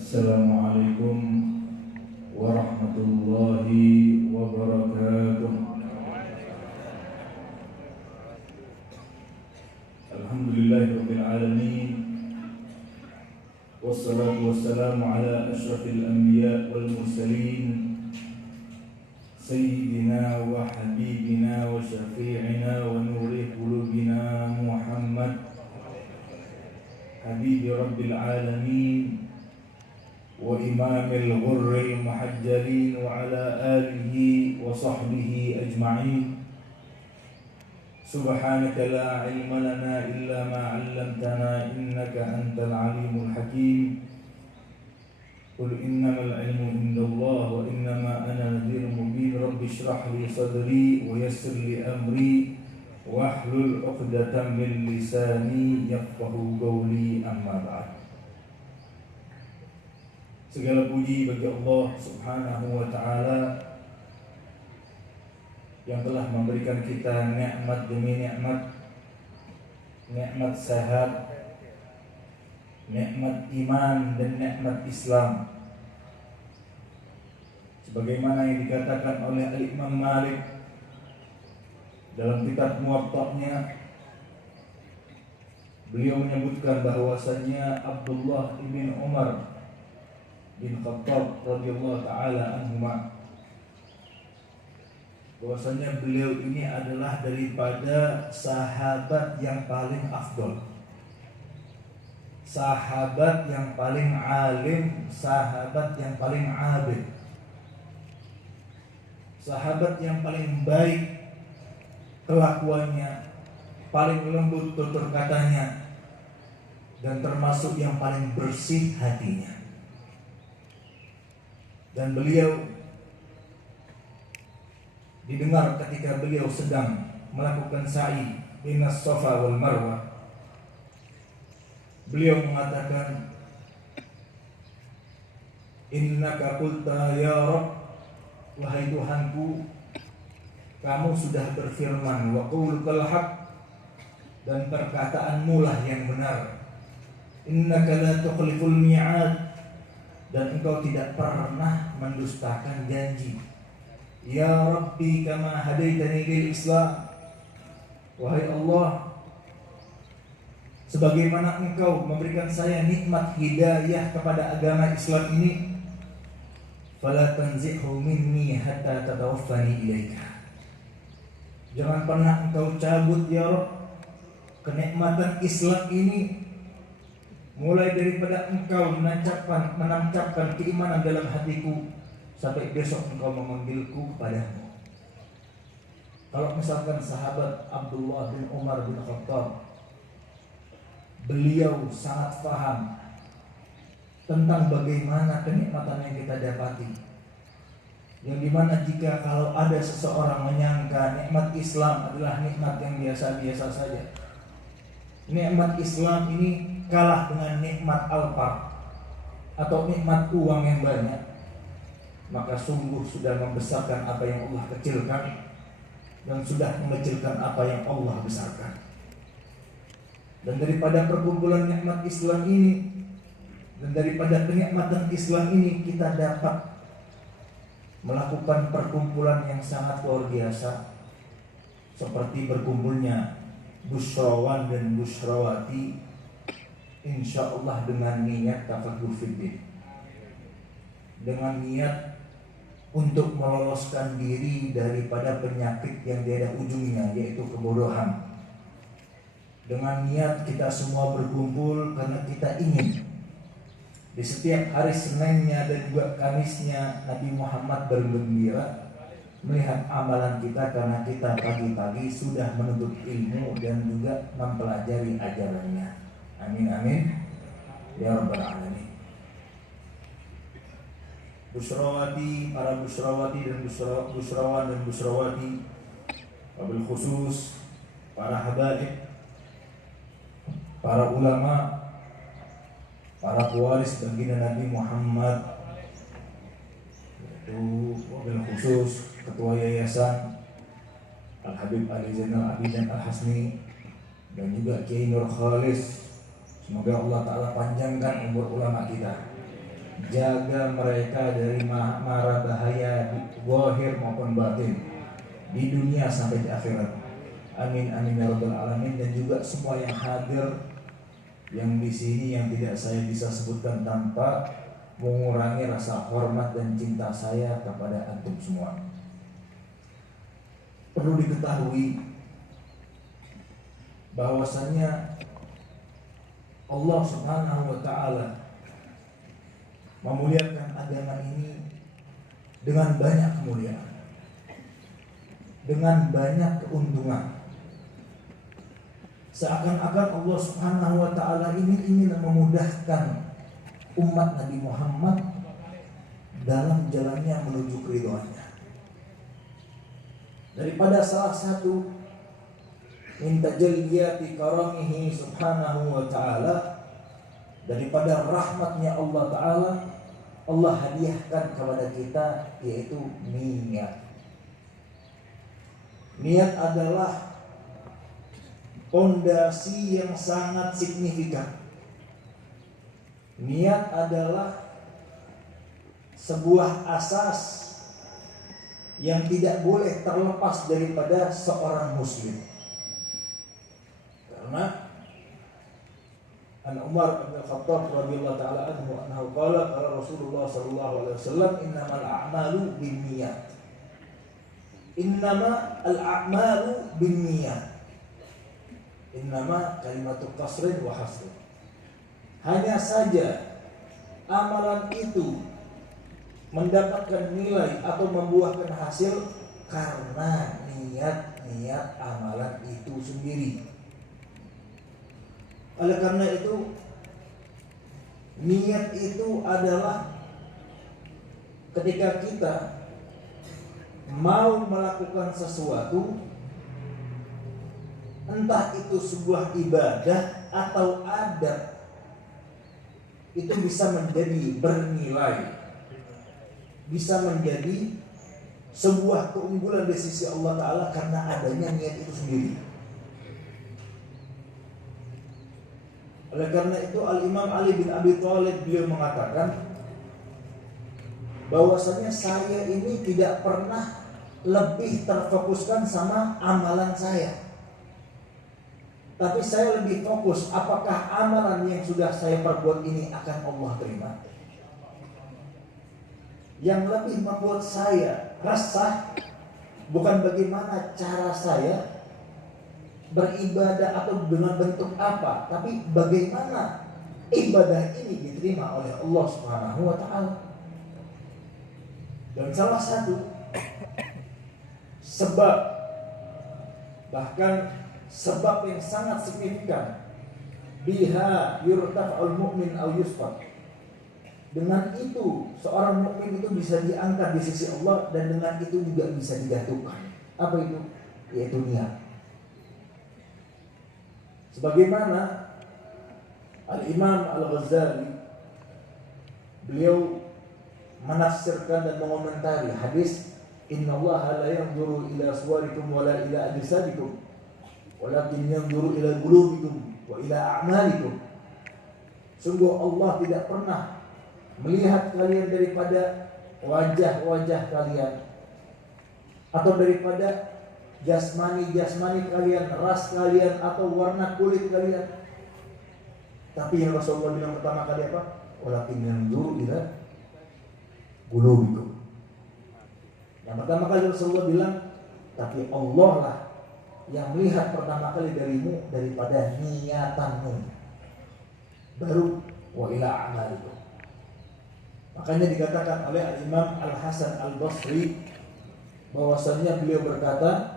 Assalamualaikum warahmatullahi wabarakatuh. Alhamdulillahirabbil alamin. Wassalatu wassalamu ala asyrafil anbiya wal mursalin sayyidina wa habibina wa syafi'ina wa nuri qulubina Muhammad habibi rabbil alamin wa imamil ghurril muhajjalin wa ala alihi wa sahbihi ajma'in. Subhanaka la ilma lana illa ma 'allamtana innaka antal alimul hakim. Qul innamal ilmu indallah wa innama ana nadhirun mubin. Rabbi shrah li sadri wa yassir li amri wahlul 'uqdatam min lisani yafqahu qawli, amma ba'd. Segala puji bagi Allah Subhanahu wa ta'ala yang telah memberikan kita nikmat demi nikmat, nikmat sehat, nikmat iman dan nikmat Islam. Sebagaimana yang dikatakan oleh Imam Malik dalam kitab Muwatta'nya, beliau menyebutkan bahwasannya Abdullah bin Umar bin Khattab radhiyallahu ta'ala anhuma, bahwasanya beliau ini adalah daripada sahabat yang paling afdol, sahabat yang paling alim, sahabat yang paling abid, sahabat yang paling baik kelakuannya, paling lembut tutur katanya, dan termasuk yang paling bersih hatinya. Dan beliau didengar ketika beliau sedang melakukan sa'i bainas Safa wal Marwah. Beliau mengatakan, innaka qulta ya Rabb, wahai Tuhanku, kamu sudah berfirman, wa qaulukal haq, dan perkataanmu lah yang benar. Innaka la tukhliful mi'ad, dan engkau tidak pernah mendustakan janji. Ya Rabbi kama hadaitani lil Islam, wahai Allah, sebagaimana engkau memberikan saya nikmat hidayah kepada agama Islam ini, fala tanzihhu minni hatta tatawaffani ilaika, jangan pernah engkau cabut ya Rabb kenikmatan Islam ini, mulai daripada engkau menancapkan keimanan dalam hatiku sampai besok engkau memanggilku kepadamu. Kalau misalkan sahabat Abdullah bin Umar bin Khattab, beliau sangat paham tentang bagaimana kenikmatan yang kita dapati, yang dimana jika kalau ada seseorang menyangka nikmat Islam adalah nikmat yang biasa-biasa saja, nikmat Islam ini kalah dengan nikmat Alphard atau nikmat uang yang banyak, maka sungguh sudah membesarkan apa yang Allah kecilkan dan sudah mengecilkan apa yang Allah besarkan. Dan daripada perkumpulan nikmat Islam ini, dan daripada kenikmatan Islam ini, kita dapat melakukan perkumpulan yang sangat luar biasa, seperti berkumpulnya Busyrawan dan Busyrawati, insyaallah dengan niat tafaqquh fiddin, dengan niat untuk meloloskan diri daripada penyakit yang tiada ujungnya, yaitu kebodohan. Dengan niat kita semua berkumpul karena kita ingin di setiap hari Seninnya dan juga Kamisnya Nabi Muhammad bergembira melihat amalan kita, karena kita pagi-pagi sudah menuntut ilmu dan juga mempelajari ajarannya. Amin amin ya rabbal alamin. Busyrawati, para Busyrawati dan Busyrawan dan Busyrawati, wabil khusus para habaib, para ulama, para pewaris baginda Nabi Muhammad, yaitu wabil khusus Ketua Yayasan Al-Habib Ali Zainal Abidin Al-Hasni dan juga Kiai Nur Khalis. Semoga Allah Ta'ala panjangkan umur ulama kita jaga mereka dari mara bahaya zahir maupun batin di dunia sampai di akhirat. Amin amin ya rabbal alamin. Dan juga semua yang hadir yang di sini yang tidak saya bisa sebutkan tanpa mengurangi rasa hormat dan cinta saya kepada antum semua. Perlu diketahui bahwasannya Allah Subhanahu wa taala memuliakan agama ini dengan banyak kemuliaan, dengan banyak keuntungan. Seakan-akan Allah Subhanahu wa taala ini ingin memudahkan umat Nabi Muhammad dalam jalannya menuju keridhaannya. Daripada salah satu min tajalliyati karamihi subhanahu wa ta'ala, daripada rahmatnya Allah Ta'ala, Allah hadiahkan kepada kita, yaitu niat. Niat adalah pondasi yang sangat signifikan. Niat adalah sebuah asas yang tidak boleh terlepas daripada seorang muslim. Karena An Umar bin Khattab radhiyallahu taala anhu qala Rasulullah sallallahu alaihi wasallam innamal a'malu binniyat. Innama al-a'malu binniyat. Innama kalimatu qasrin wa hasrin. Hanya saja amalan itu mendapatkan nilai atau membuahkan hasil karena niat amalan itu sendiri. Oleh karena itu, niat itu adalah ketika kita mau melakukan sesuatu, entah itu sebuah ibadah atau adat, itu bisa menjadi bernilai, bisa menjadi sebuah keunggulan di sisi Allah Ta'ala karena adanya niat itu sendiri. Oleh karena itu Al-Imam Ali bin Abi Thalib beliau mengatakan bahwasanya saya ini tidak pernah lebih terfokuskan sama amalan saya, tapi saya lebih fokus apakah amalan yang sudah saya perbuat ini akan Allah terima. Yang lebih membuat saya resah bukan bagaimana cara saya beribadah atau dengan bentuk apa, tapi bagaimana ibadah ini diterima oleh Allah Subhanahu wa taala. Dan salah satu sebab, bahkan sebab yang sangat signifikan, biha yurtafa'ul mu'min aw yusfat. Dengan itu seorang mukmin itu bisa diangkat di sisi Allah, dan dengan itu juga bisa dijatuhkan. Apa itu? Yaitu niat. Sebagaimana Al-Imam Al-Ghazali beliau menafsirkan dan mengomentari hadis innallaha la yanzuru ila suwarikum wala ila ajsadikum walakin yanzuru ila qulubikum wa ila a'malikum. Sungguh Allah tidak pernah melihat kalian daripada wajah-wajah kalian atau daripada jasmani kalian, ras kalian atau warna kulit kalian. Tapi yang Rasulullah bilang pertama kali apa? Walakin yanzuru ila qulubikum. Yang pertama kali Rasulullah bilang, tapi Allah lah yang melihat pertama kali darimu daripada niatanmu. Baru wa ila a'malikum. Makanya dikatakan oleh Al-Imam Al-Hasan Al-Basri bahwasanya beliau berkata,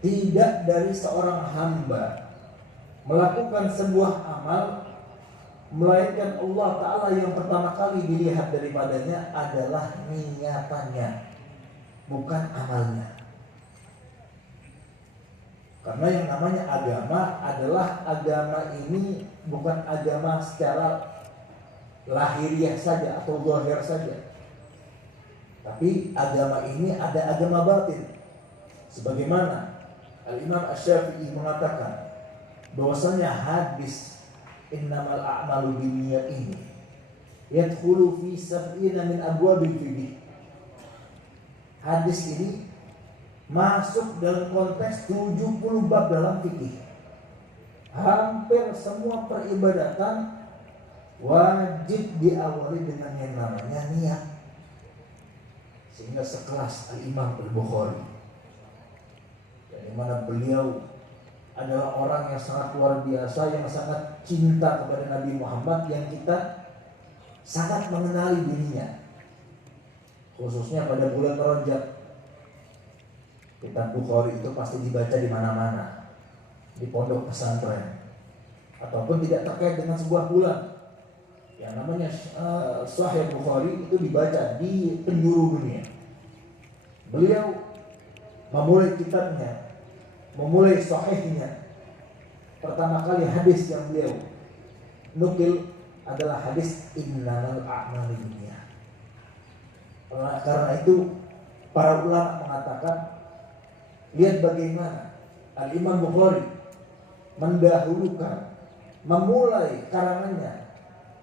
tidak dari seorang hamba melakukan sebuah amal melainkan Allah Ta'ala yang pertama kali dilihat daripadanya adalah niatannya, bukan amalnya. Karena yang namanya agama adalah agama ini bukan agama secara lahiriah saja atau zahir saja, tapi agama ini ada agama batin. Sebagaimana Al-Imam Asy-Syafi'i mengatakan bahwasanya hadis innamal a'malu binniyat ini yadkhulu fi sab'ina min abwabil fiqh. Hadis ini masuk dalam konteks 70 bab dalam fikih. Hampir semua peribadatan wajib diawali dengan yang namanya niat. Sehingga sekelas Al-Imam Al-Bukhari, yang mana beliau adalah orang yang sangat luar biasa, yang sangat cinta kepada Nabi Muhammad, yang kita sangat mengenali dirinya, khususnya pada bulan Rajab. Kitab Bukhari itu pasti dibaca di mana-mana, di pondok pesantren, ataupun tidak terkait dengan sebuah bulan. Yang namanya Sahih Bukhari itu dibaca di penjuru dunia. Beliau memulai kitabnya, memulai Sahihnya, pertama kali hadis yang beliau nukil adalah hadis innamal a'malu binniyat. Karena itu para ulama mengatakan, lihat bagaimana Al-Imam Bukhari mendahulukan, memulai karangannya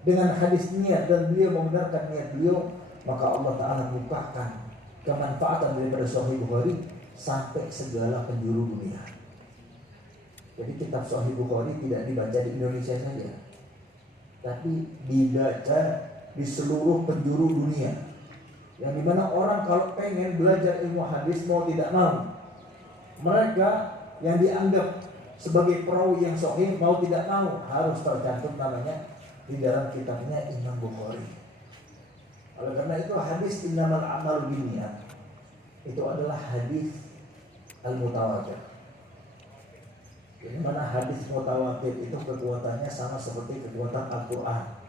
dengan hadis niat, dan beliau membenarkan niat beliau, maka Allah Ta'ala lupakan kemanfaatan daripada Sahih Bukhari sampai segala penjuru dunia. Jadi kitab Sahih Bukhari tidak dibaca di Indonesia saja, tapi dibaca di seluruh penjuru dunia. Yang dimana orang kalau pengen belajar ilmu hadis mau tidak mau, mereka yang dianggap sebagai perawi yang sahih mau tidak mau harus tercantum namanya di dalam kitabnya Imam Bukhari. Oleh karena itu hadis innamal a'malu binniyat itu adalah hadis al-mutawatir. Di mana hadis mutawatir itu kekuatannya sama seperti kekuatan Al-Qur'an.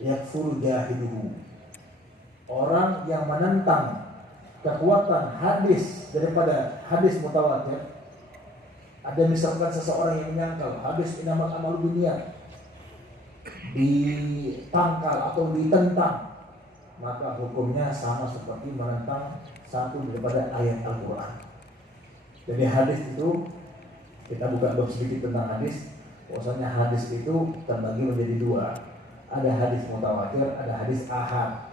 Yakfuru jahiduhu. Orang yang menentang kekuatan hadis daripada hadis mutawatir, ada misalkan seseorang yang menyangkal hadis innamal a'malu binniyat ditangkal atau ditentang, maka hukumnya sama seperti menentang satu daripada ayat Al-Quran. Jadi hadis itu, kita buka bab sedikit tentang hadis. Bahwasanya hadis itu terbagi menjadi dua. Ada hadis mutawatir, ada hadis ahad.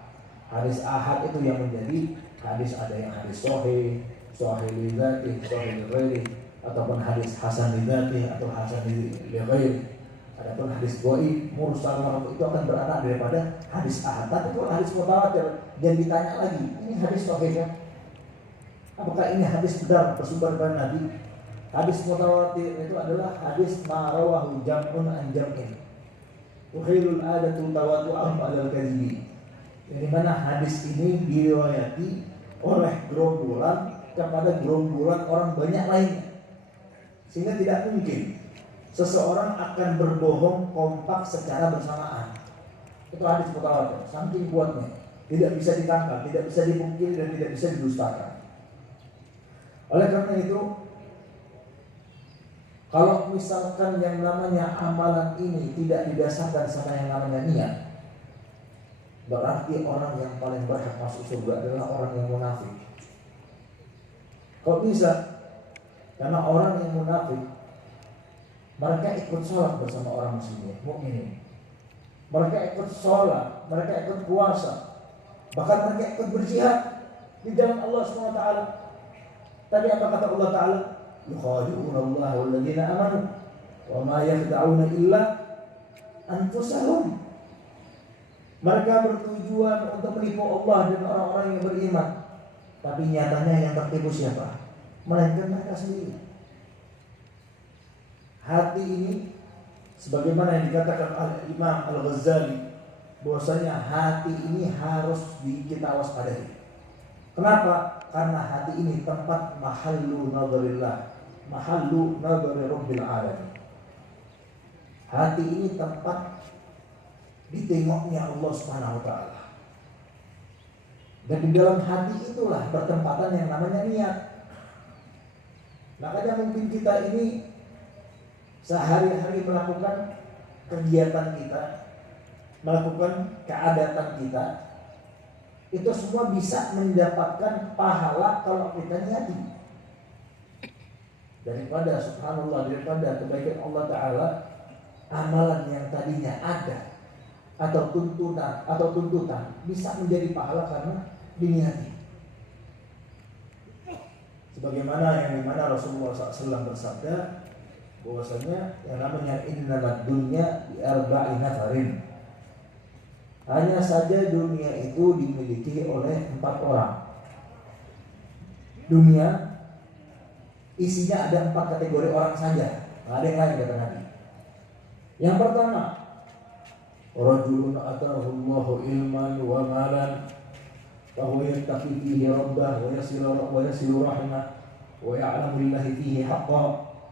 Hadis ahad itu yang menjadi hadis, ada yang hadis sahih, sahih li dzati, sahih li ghairi, ataupun hadis hasan li dzati atau hasan li ghairi. Adapun hadis dhaif, mursal, itu akan beranak daripada hadis ahad. Tapi kalau hadis mutawatir, dan ditanya lagi, ini hadis sahih kan? Apakah ini hadis benar bersumber dari Nabi? Hadis mutawatir itu adalah hadis ma'rawahu jam'un an jam'in. Tuhilul adatu tawatu'ahum alal kadhibi. Di mana hadis ini diriwayati oleh gerombolan kepada gerombolan orang banyak lainnya, sehingga tidak mungkin seseorang akan berbohong kompak secara bersamaan. Itu hadis mutawatir, saking kuatnya, tidak bisa ditangkal, tidak bisa dipungkiri, dan tidak bisa didustakan. Oleh karena itu, kalau misalkan yang namanya amalan ini tidak didasarkan sama yang namanya niat, berarti orang yang paling berhak masuk surga adalah orang yang munafik. Kok bisa? Karena orang yang munafik, mereka ikut sholat bersama orang muslimin, mukminin. Mereka ikut sholat, mereka ikut puasa, bahkan mereka ikut berjihad di jalan Allah SWT. Tadi apa kata Allah Ta'ala? Yukhadi'una Allah walladzina amanu wa ma yakhda'una illa anfusahum. Mereka bertujuan untuk menipu Allah dan orang-orang yang beriman, tapi nyatanya yang tertipu siapa? Melainkan mereka sendiri. Hati ini, sebagaimana yang dikatakan oleh Imam Al-Ghazali, bahwasanya hati ini harus kita waspadai. Kenapa? Karena hati ini tempat mahallu nadharillah, mahallu nadhari rabbil alamin. Hati ini tempat ditengoknya Allah Subhanahu wa taala. Dan di dalam hati itulah bertempatan yang namanya niat. Makanya mungkin kita ini sehari-hari melakukan kegiatan kita, melakukan keadatan kita, itu semua bisa mendapatkan pahala kalau kita niati. Daripada subhanallah, daripada kebaikan Allah Ta'ala, amalan yang tadinya ada atau tuntutan bisa menjadi pahala karena diniati. Sebagaimana yang dimana Rasulullah SAW bersabda bahwasanya yang namanya innamad dunya bi arba'i nafarin. Hanya saja dunia itu dimiliki oleh 4 orang. Dunia isinya ada 4 kategori orang saja, nggak ada yang lain kata Nabi. Yang pertama, rajulun atahu Allahu ilman wa malan fa huwa yattaqi fihi rabbah wa yasilu rahimah wa ya'lamu billahi fihi haqqan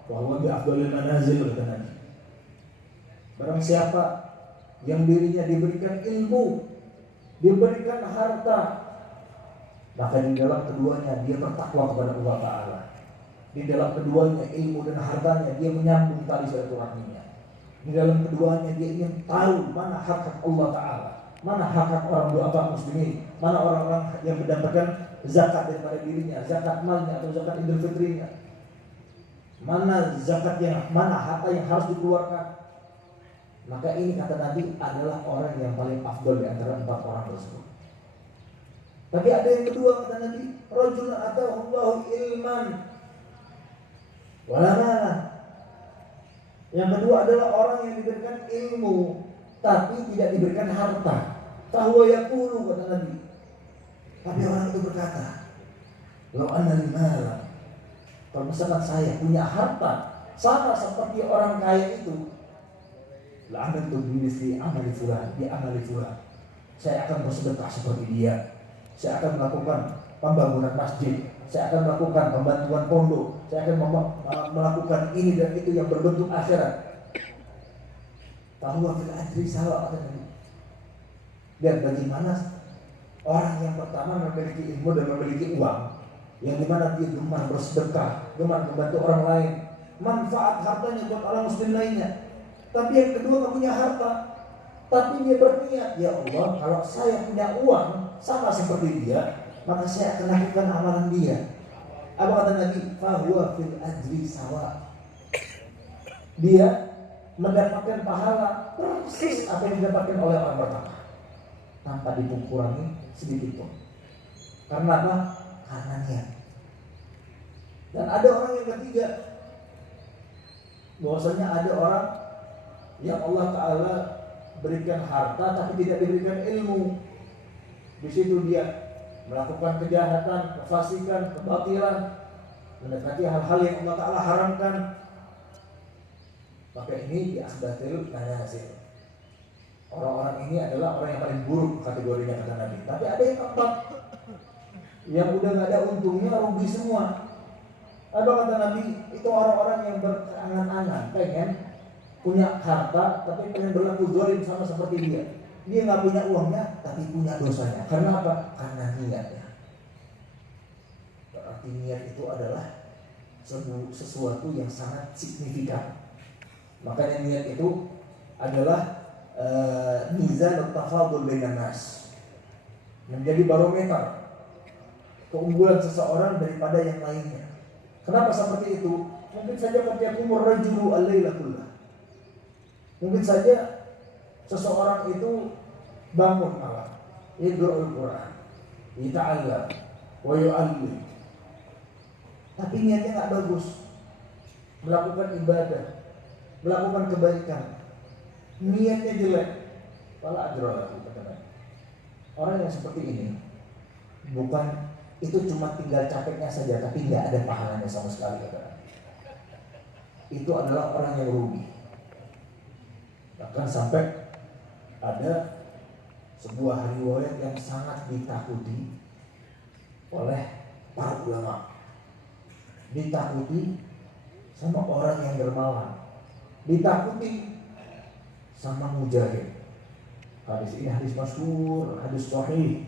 wa huwa bi afdhalil manazil kata Nabi. Barang siapa yang dirinya diberikan ilmu, diberikan harta, maka di dalam keduanya dia bertakwa kepada Allah Ta'ala. Di dalam keduanya ilmu dan hartanya dia menyambung tali silaturahminya. Di dalam keduanya dia ingin tahu mana hak-hak Allah Ta'ala, mana hak-hak orang doa muslimin, mana orang-orang yang mendapatkan zakat daripada dirinya, zakat malnya atau zakat idul fitrinya, mana zakat yang mana harta yang harus dikeluarkan. Maka ini kata Nabi adalah orang yang paling afdal di antara 4 orang tersebut. Tapi ada yang kedua kata Nabi, rajulun atahu Allahu ilman wala malan. Yang kedua adalah orang yang diberikan ilmu tapi tidak diberikan harta. Fahuwa yaqulu kata Nabi. Tapi orang itu berkata, "Lau anna li malan." Kalau misalkan saya punya harta sama seperti orang kaya itu, la amantu bi amali fulan, bi amali fulan. Saya akan bersedekah seperti dia. Saya akan melakukan pembangunan masjid. Saya akan melakukan pembantuan pondok. Saya akan melakukan ini dan itu yang berbentuk akhirat. Bahwa fil ajri sawa. Dan bagaimana orang yang pertama memiliki ilmu dan memiliki uang, yang dimana dia gemar bersedekah, gemar membantu orang lain, manfaat hartanya buat orang muslim lainnya. Tapi yang kedua nggak punya harta, tapi dia berniat, ya Allah, kalau saya punya uang sama seperti dia, maka saya akan lakukan amalan dia. Apa kata Nabi? Fahuwa fil ajri sawa. Dia mendapatkan pahala persis apa yang didapatkan oleh orang pertama, tanpa dikurangi sedikit pun. Karena apa? Karena niat. Dan ada orang yang ketiga, bahwasanya ada orang yang Allah Ta'ala berikan harta tapi tidak diberikan ilmu. Di situ dia melakukan kejahatan, kefasikan, kebatilan, mendekati hal-hal yang Allah Ta'ala haramkan. Maka ini diasbatil nanya hasil. Orang-orang ini adalah orang yang paling buruk kategorinya kata Nabi. Tapi ada yang keempat, yang udah gak ada untungnya, rugi semua. Ada kata Nabi, itu orang-orang yang berangan-angan, pengen punya harta tapi pengen berlaku zalim sama seperti dia. Dia nggak punya uangnya tapi punya dosanya. Karena apa? Karena niatnya. Berarti niat itu adalah sesuatu yang sangat signifikan. Makanya niat itu adalah mizan tafadul bainan nas, menjadi barometer keunggulan seseorang daripada yang lainnya. Kenapa seperti itu? Mungkin saja ketika kumur rajulu al-laila kullah. Mungkin saja seseorang itu bangun malam, yaqra'ul Quran, yata'allam, wa yu'allim. Tapi niatnya enggak bagus. Melakukan ibadah, melakukan kebaikan, niatnya jelek, wala ajra lahu. Orang yang seperti ini bukan itu cuma tinggal capeknya saja, tapi enggak ada pahalanya sama sekali. Itu adalah orang yang rugi. Bahkan sampai ada sebuah riwayat yang sangat ditakuti oleh para ulama. Ditakuti sama orang yang dermawan, ditakuti sama mujahid. Hadis ini hadis masyhur, hadis sahih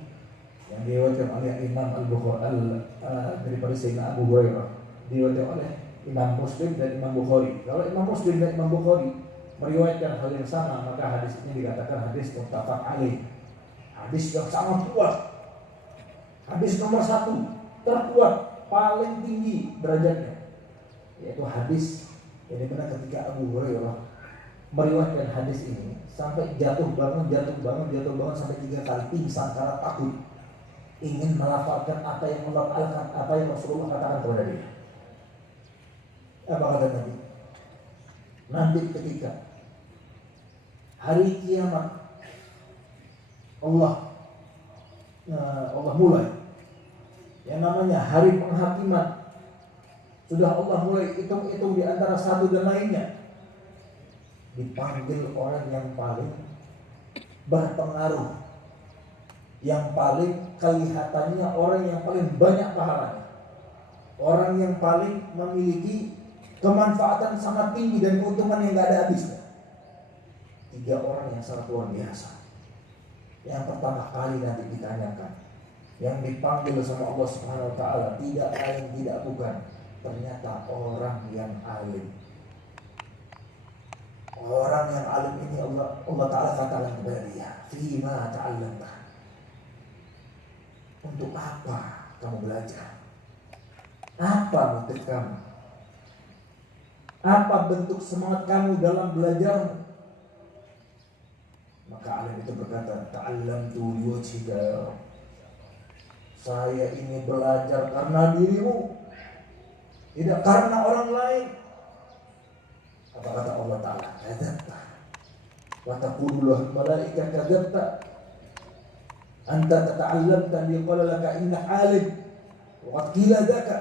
yang diriwayatkan oleh Imam Al-Bukhari daripada Sayyidina Abu Hurairah, diriwayatkan oleh Imam Muslim dan Imam Bukhari. Kalau Imam Muslim dan Imam Bukhari meriwayatkan hal yang sama, maka hadis ini dikatakan hadis muttafaq alaih. Hadis yang sangat kuat. Hadis nomor 1 terkuat, paling tinggi derajatnya, yaitu hadis yang dimana ketika Abu Hurairah meriwayatkan hadis ini sampai jatuh bangun sampai 3 kali pingsan karena takut ingin melafalkan apa yang Rasulullah katakan kepada dia. Apa kata Nabi? Nanti ketika hari kiamat Allah mulai yang namanya hari penghakiman, sudah Allah mulai hitung-hitung di antara satu dan lainnya, dipanggil orang yang paling berpengaruh, yang paling kelihatannya orang yang paling banyak pahalanya, orang yang paling memiliki kemanfaatan sangat tinggi dan keuntungan yang gak ada habisnya. 3 orang yang sangat luar biasa. Yang pertama kali nanti ditanyakan, yang dipanggil sama Allah Subhanahu wa taala tidak lain tidak bukan, ternyata orang yang alim. Orang yang alim ini Allah taala katakan kepada dia, "Fima ta'allamta?" Untuk apa kamu belajar? Apa motif kamu? Apa bentuk semangat kamu dalam belajar? Maka alim itu berkata, "Ta'allamtu liwajhika." Saya ini belajar karena dirimu, tidak karena orang lain. Apa kata Allah Ta'ala? Kadzabta wa taqulu lahul malaika kadzabta anta tata'allamta liqala laka innaka alim wa qad qila dzaka.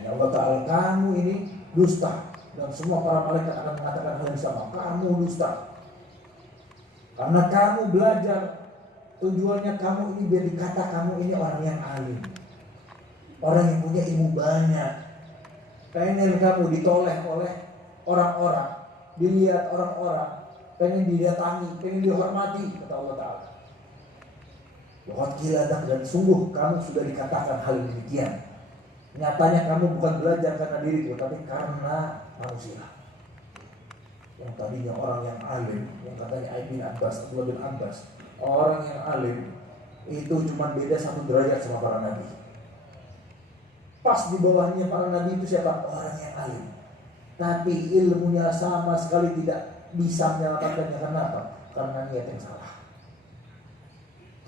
Ya Allah Ta'ala, kamu ini dusta, dan semua para malaikat akan mengatakan hal yang sama. Kamu dusta karena kamu belajar, tujuannya kamu ini biar dikata kamu ini orang yang alim, orang yang punya ilmu banyak. Pengen kamu ditoleh oleh orang-orang, dilihat orang-orang, pengen didatangi, pengen dihormati, kata Allah Ta'ala. Waqad qila dzaka, dan sungguh kamu sudah dikatakan hal demikian. Nyatanya kamu bukan belajar karena diriku, tapi karena manusia. Yang tadinya orang yang alim, yang katanya Abdullah bin Abbas, orang yang alim itu cuma beda 1 derajat sama para nabi. Pas di bawahnya para nabi itu siapa? Orang yang alim. Tapi ilmunya sama sekali tidak bisa menyelamatkannya. Karena apa? Karena niat yang salah,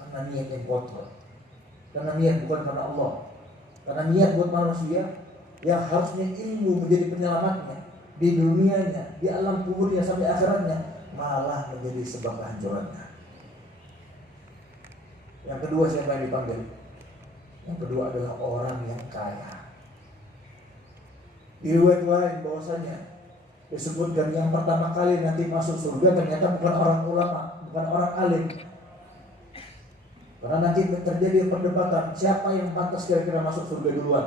karena niat yang kotor, karena niat bukan karena Allah, karena niat buat manusia yang harusnya ilmu menjadi penyelamatnya di dunianya, di alam kuburnya sampai akhiratnya, malah menjadi sebab kehancurannya. Yang kedua siapa yang dipanggil? Yang kedua adalah orang yang kaya. Di riwayat lain bahwasanya disebutkan yang pertama kali nanti masuk surga ternyata bukan orang ulama, bukan orang alim. Karena nanti terjadi perdebatan siapa yang pantas kira-kira masuk surga duluan.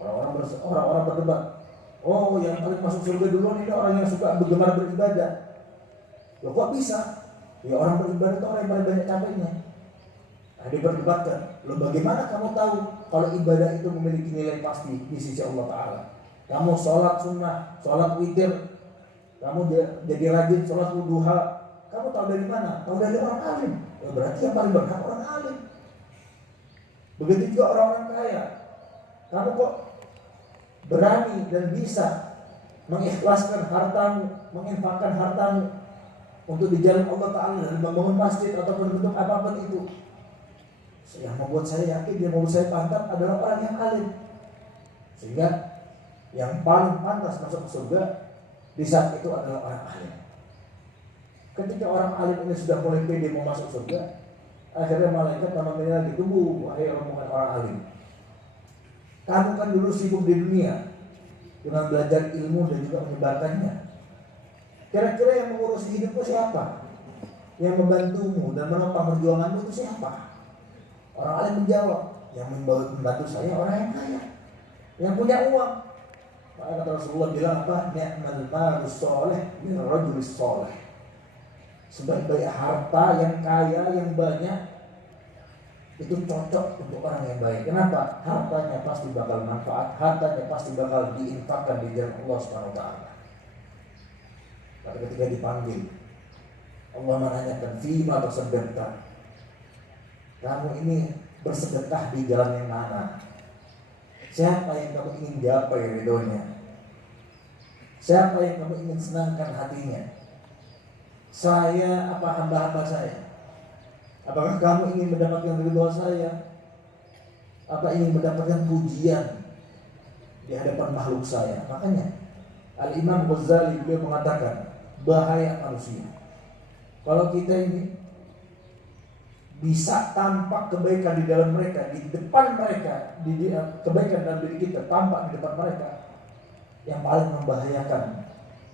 Orang-orang berdebat. Oh, yang paling masuk surga duluan ini orang yang suka bergemar beribadah. Loh, kok bisa? Ya orang beribadah itu orang yang paling banyak capeknya. Nah, diperdebatkan. Loh, bagaimana kamu tahu kalau ibadah itu memiliki nilai pasti di sisi Allah Ta'ala? Kamu sholat sunnah, sholat witir, kamu jadi rajin sholat duha, kamu tahu dari mana? Tahu dari orang alim. Ya, berarti yang paling berhak orang alim. Begitu juga orang-orang kaya. Kamu kok berani dan bisa mengikhlaskan hartamu, menginfakkan hartamu untuk di jalan Allah Ta'ala dan membangun masjid ataupun bentuk apapun itu. Yang membuat saya yakin, yang membuat saya pantas adalah orang yang alim. Sehingga yang paling pantas masuk ke surga di saat itu adalah orang alim. Ketika orang alim ini sudah mulai pede mau masuk surga, akhirnya malaikat memanggilnya lagi, tunggu wahai rombongan orang alim. Kamu kan dulu sibuk di dunia dengan belajar ilmu dan juga menyebarkannya. Kira-kira yang mengurusi hidupmu siapa? Yang membantumu dan menopang perjuanganmu itu siapa? Orang alim menjawab, yang membantu saya orang yang kaya, yang punya uang. Maka kata Rasulullah bilang apa? Ni'mal malus sholeh min rajulis sholeh. Sebaik-baik harta yang kaya, yang banyak, itu cocok untuk orang yang baik. Kenapa? Hartanya pasti bakal manfaat, hartanya pasti bakal diinfakkan di jalan Allah Subhanahu wa taala. Pada ketika dipanggil, Allah menanyakan, "Fima tasaddaqta?" Kamu ini bersedekah di jalan yang mana? Siapa yang kamu ingin gapai ridhonya? Siapa yang kamu ingin senangkan hatinya? Saya apa hamba-hamba saya? Apakah kamu ingin mendapatkan ridho saya? Apa ingin mendapatkan pujian di hadapan makhluk saya? Makanya Al-Imam Ghazali beliau mengatakan, bahaya manusia kalau kita ini bisa tampak kebaikan di dalam mereka, di depan mereka, kebaikan dalam diri kita tampak di depan mereka. Yang paling membahayakan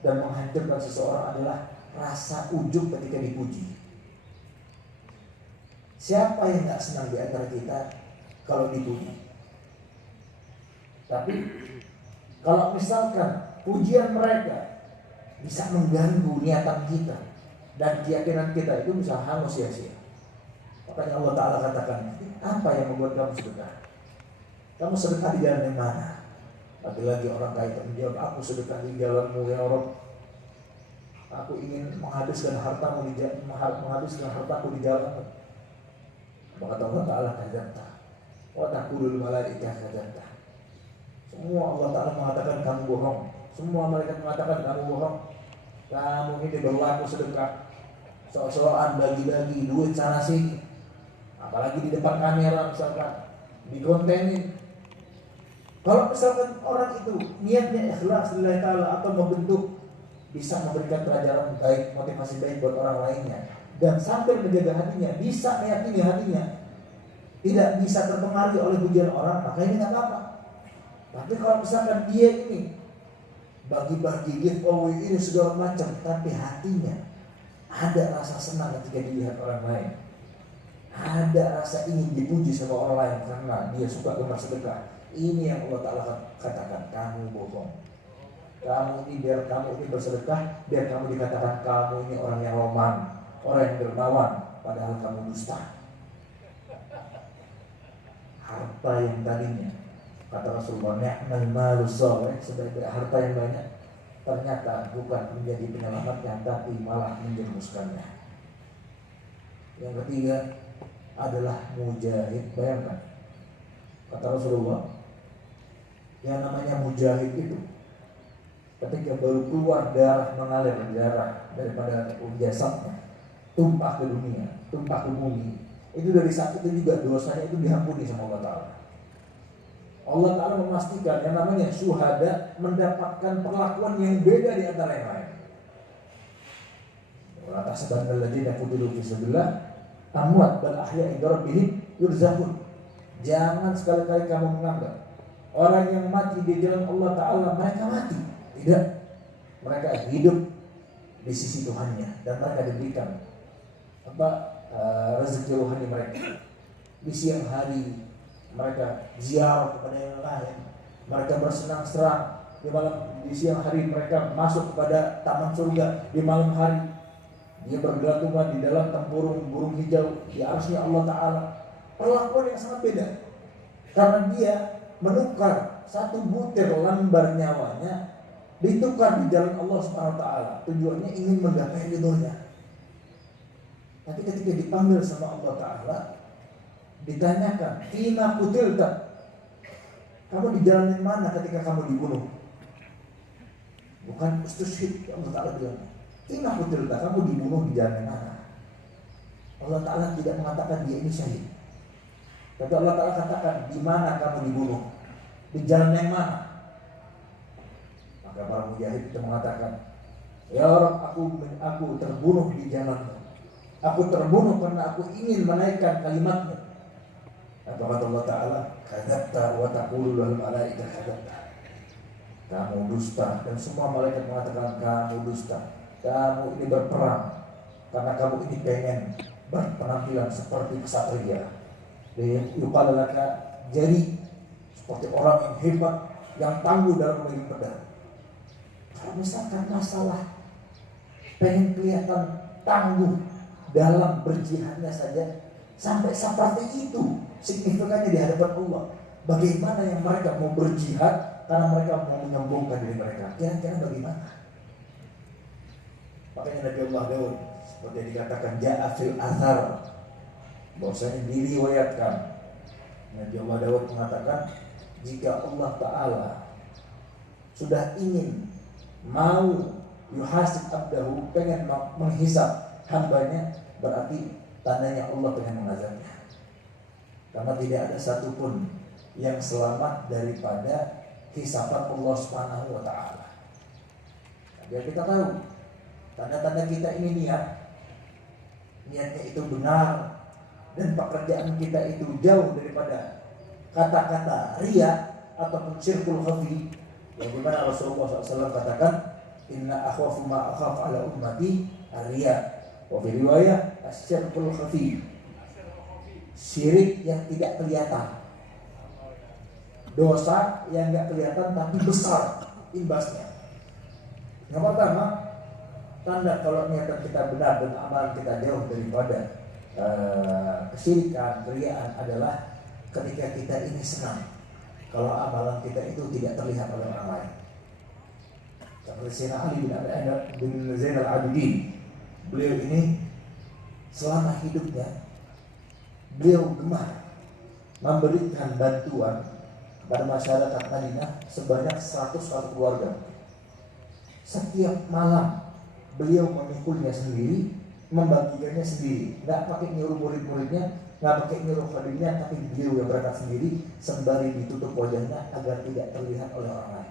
dan menghancurkan seseorang adalah rasa ujub ketika dipuji. Siapa yang gak senang di antara kita kalau dipuji? Tapi kalau misalkan pujian mereka bisa mengganggu niatan kita dan keyakinan kita, itu bisa hangus sia-sia. Makanya Allah Ta'ala katakan, apa yang membuat kamu sedekah? Kamu sedekah di jalan yang mana? Lagi-lagi orang kaya menjawab, aku sedekah di jalanmu ya Rabb. Aku ingin menghabiskan hartaku di jalanmu. Maka Allah Ta'ala kadzabta wa taqulul malaikah kadzabta. Semua Allah Ta'ala mengatakan kamu bohong. Semua malaikat mengatakan kamu bohong. Kamu ini berlaku sedekah, sok-sokan bagi-bagi duit sana sini, apalagi di depan kamera misalkan, dikontenin. Kalau misalkan orang itu niatnya ikhlas lillahi ta'ala atau membentuk, bisa memberikan pelajaran baik, motivasi baik buat orang lainnya, dan sampai menjaga hatinya, bisa meyakini hatinya tidak bisa terpengaruhi oleh pujian orang, maka ini nggak apa-apa. Tapi kalau misalkan dia ini bagi-bagi giveaway ini segala macam, tapi hatinya ada rasa senang ketika dilihat orang lain, ada rasa ingin dipuji sama orang lain karena dia suka gemar sedekah, ini yang Allah Ta'ala katakan kamu bohong. Kamu ini biar kamu ini bersedekah, biar kamu dikatakan kamu ini orang yang roman, orang yang dermawan, padahal kamu dusta. Harta yang tadinya, kata Rasulullah, ni'mal malu shalih, sebaik harta yang banyak, ternyata bukan menjadi penyelamatnya, tapi malah menjerumuskannya. Yang ketiga adalah mujahid. Bayangkan, kata Rasulullah, yang namanya mujahid itu ketika baru keluar darah, mengalir darah daripada jasadnya, tumpah ke dunia, tumpah ke bumi, itu dari saat itu juga dosanya itu diampuni sama Allah Ta'ala. Allah Ta'ala memastikan yang namanya syuhada mendapatkan perlakuan yang beda di antara yang lain. Wala tahsabanna alladziina qutilu fi sabilillah amwat bal ahyaa'u 'inda rabbihim yurzaqun. Jangan sekali-kali kamu menganggap orang yang mati di jalan Allah Ta'ala mereka mati. Tidak, mereka hidup di sisi Tuhannya dan mereka diberikan rezeki rohani mereka. Di siang hari mereka ziarah kepada yang lain, mereka bersenang-senang di siang hari mereka masuk kepada taman surga, di malam hari dia bergelantungan di dalam tempurung burung hijau di arsy Allah Ta'ala. Perlakuan yang sangat beda karena dia menukar satu butir lembar nyawanya, ditukar di jalan Allah Subhanahu wa Ta'ala, tujuannya ingin menggapai ridhonya. Tapi ketika dipanggil sama Allah Ta'ala, ditanyakan, fima qutilta, kamu di jalan yang mana ketika kamu dibunuh? Bukan ustushhid, Allah Ta'ala bilang, fima qutilta, kamu dibunuh di jalan yang mana? Allah Ta'ala tidak mengatakan dia ini syahid, tapi Allah Ta'ala katakan, di mana kamu dibunuh? Di jalan yang mana? Maka para mujahid itu mengatakan, ya Rabb, aku terbunuh di jalanmu. Aku terbunuh karena aku ingin menaikkan kalimatmu. Apa kata Allah Ta'ala? Kadzabta wa taqulu lil malaikah kadzabta. Kamu dusta, dan semua malaikat mengatakan kamu dusta. Kamu ini berperang karena kamu ini pengen berpenampilan seperti ksatria. Yuqal laka jadi seperti orang yang hebat, yang tangguh dalam memegang pedang. Kalau misalkan masalah pengen kelihatan tangguh dalam berjihadnya saja sampai seperti itu signifikannya di hadapan Allah, bagaimana yang mereka mau berjihad karena mereka mau menyombongkan diri mereka? Kira-kira bagaimana? Makanya Nabi Allah Daud seperti yang dikatakan ja'a fil athar, bahwasanya diriwayatkan Nabi Allah Daud mengatakan, jika Allah Ta'ala sudah ingin mau yuhasib abdahu, pengen menghisap hambanya, berarti tandanya Allah pengen mengazabnya. Karena tidak ada satupun yang selamat daripada hisaban Allah Subhanahu wa taala. Biar kita tahu tanda-tanda kita ini niatnya itu benar, dan pekerjaan kita itu jauh daripada kata-kata riya ataupun syirkul khafi, yang dimana Rasulullah SAW katakan, inna akhwafu ma akhaf ala ummati ar-riya, wa fi riwayah asyirkul khafi, syirik yang tidak kelihatan, dosa yang nggak kelihatan tapi besar imbasnya. Yang pertama, tanda kalau niatan kita benar dan amalan kita jauh daripada kesyirikan, keriaan adalah ketika kita ini senang kalau amalan kita itu tidak terlihat oleh orang lain. Seperti Sayyidina Ali bin Zainal Abidin, beliau ini selama hidupnya beliau gemar memberikan bantuan kepada masyarakat Madinah sebanyak 100 keluarga. Setiap malam beliau memikulnya sendiri, membagikannya sendiri, nggak pakai nyuruh murid-muridnya, nggak pakai nyuruh khadimnya, tapi beliau yang berangkat sendiri sembari ditutup wajahnya agar tidak terlihat oleh orang lain.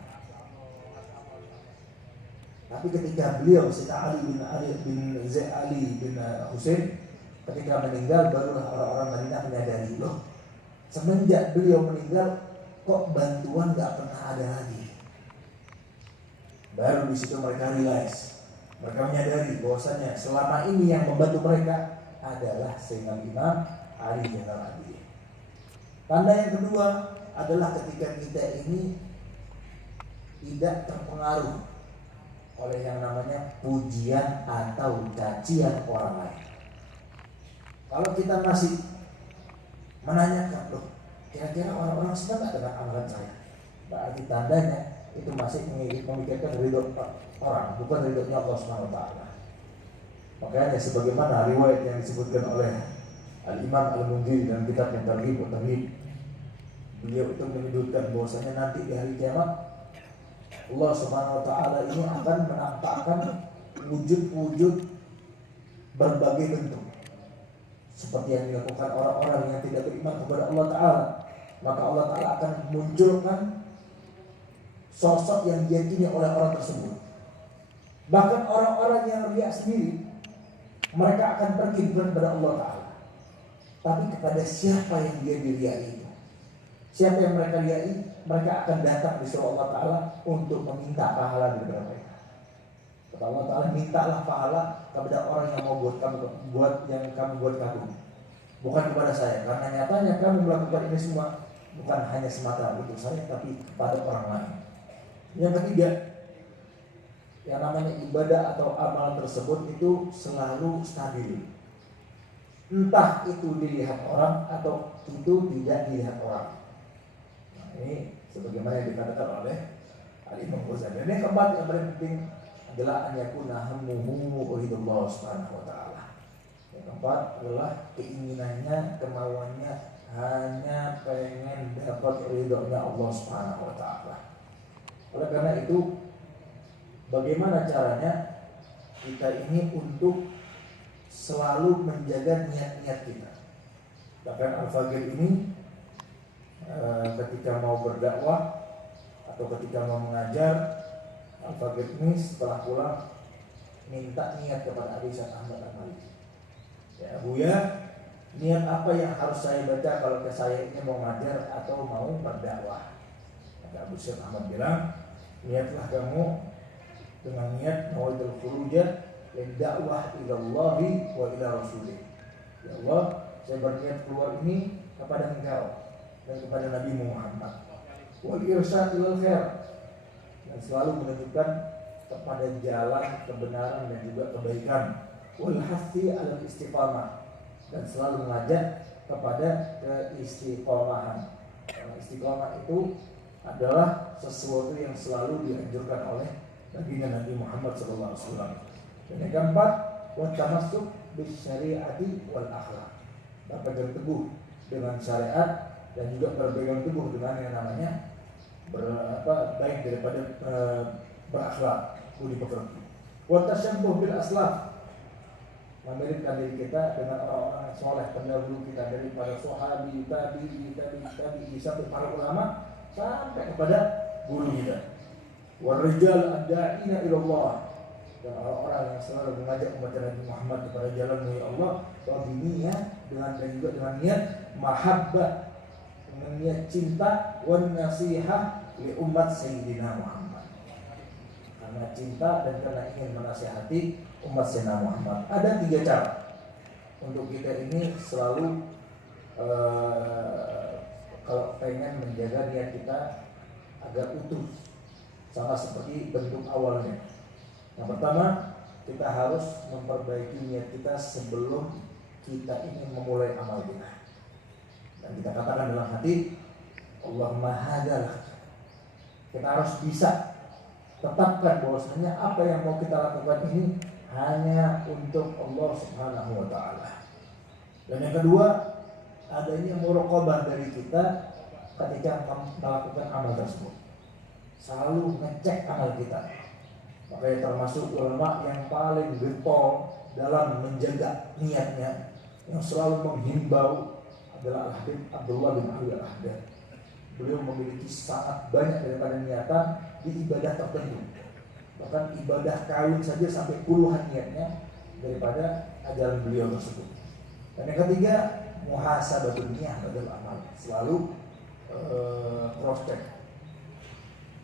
Tapi ketika beliau Sayyidina Ali bin Husain ketika meninggal, barulah orang-orang Madinah menyadari, loh, semenjak beliau meninggal kok bantuan nggak pernah ada lagi. Baru di situ mereka realize, mereka menyadari bahwasanya selama ini yang membantu mereka adalah Sayyidina Imam Ali Zainal Abidin. Tanda yang kedua adalah ketika kita ini tidak terpengaruh oleh yang namanya pujian atau cacian orang lain. Kalau kita masih menanyakan, loh, kira-kira orang-orang senang nggak dengan amalan saya, berarti tandanya itu masih memikirkan ridho orang, bukan ridhonya Allah Subhanahu wa taala. Makanya sebagaimana riwayat yang disebutkan oleh Al-Imam Al-Mundhiri dalam kitab Targhib wa Tarhib, beliau itu menyebutkan bahwasanya nanti di hari kiamat Allah Subhanahu wa taala ini akan menampakkan wujud-wujud berbagai bentuk seperti yang dilakukan orang-orang yang tidak beriman kepada Allah taala. Maka Allah taala akan munculkan sosok yang diyakini oleh orang tersebut. Bahkan orang-orang yang riya sendiri, mereka akan pergi bukan kepada Allah taala, tapi kepada siapa yang dia diriai itu. Siapa yang mereka riai, mereka akan datang di surga Allah taala untuk meminta pahala dari mereka. Kata Allah taala, mintalah pahala kepada orang yang mau buat kamu kagum, bukan kepada saya, karena nyatanya kamu melakukan ini semua bukan hanya semata untuk saya, tapi kepada orang lain. Yang ketiga, yang namanya ibadah atau amalan tersebut itu selalu stabil. Entah itu dilihat orang atau itu tidak dilihat orang. Nah, ini sebagaimana yang dikatakan oleh Al-Imam Ghazali. Dan yang keempat yang paling penting adalah an yakuna hammuhu ridullah subhanahu wa ta'ala. Yang keempat adalah keinginannya, kemauannya hanya pengen dapat ridhonya Allah subhanahu wa ta'ala. Oleh karena itu, bagaimana caranya kita ini untuk selalu menjaga niat-niat kita. Bahkan Al-Faqih ini ketika mau berdakwah atau ketika mau mengajar, Al-Faqih ini setelah pulang minta niat kepada Abi Syekh Ahmad Al-Maliki. Ya Buya, niat apa yang harus saya baca kalau saya ini mau mengajar atau mau berdakwah? Maka Abu Syekh Ahmad bilang, niatlah kamu dengan niat nawaidul khurujah lid dakwah ila Allah wa ila Rasulih. Ya Allah, saya berniat keluar ini kepada Engkau dan kepada Nabi Muhammad. Wal irsyad ilal khair, dan selalu menunjukkan kepada jalan kebenaran dan juga kebaikan. Wal hathi ala istiqamah, dan selalu mengajak kepada keistiqomahan. Karena istiqomah itu adalah sesuatu yang selalu dianjurkan oleh Nabi Muhammad SAW. Dan yang keempat, wa tamassuk bis syariati wal akhlak, berpegang teguh dengan syariat dan juga berpegang teguh dengan yang namanya baik daripada berakhlak. budi pekerti. Wa tasyabbuh bil aslaf, memiripkan diri kita dengan orang-orang soleh pendahulu kita, dari para sahabi, tabi'i sampai para ulama sampai kepada guru kita. Wal rijal ad-da'ina ila Allah, dan orang-orang yang selalu mengajak umat Nabi Muhammad kepada jalan-Mu ya Allah, wa biniyah, dengan dan juga dengan niat mahabbah, dengan niat cinta, wan nasihah li umat Sayyidina Muhammad, karena cinta dan karena ingin menasihati umat Sayyidina Muhammad. Ada 3 cara untuk kita ini selalu kalau pengen menjaga niat kita agar utuh, sama seperti bentuk awalnya. Yang pertama, kita harus memperbaiki niat kita sebelum kita ingin memulai amal kita. Dan kita katakan dalam hati, Allahumma hadalah. Kita harus bisa tetapkan bahwasanya apa yang mau kita lakukan ini hanya untuk Allah Subhanahu wa taala. Dan yang kedua, adanya muraqabah dari kita ketika melakukan amal tersebut. Selalu ngecek amal kita. Makanya termasuk ulama yang paling getol dalam menjaga niatnya, yang selalu menghimbau adalah Al-Habib Abdullah bin Abi Al-Haddad. Beliau memiliki sangat banyak daripada niatan di ibadah tertentu. Bahkan ibadah kawin saja sampai puluhan niatnya daripada ajaran beliau tersebut. Dan yang ketiga, muhasabatun niyah badal amal. Selalu cross check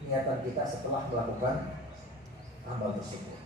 niatan kita setelah melakukan amal tersebut.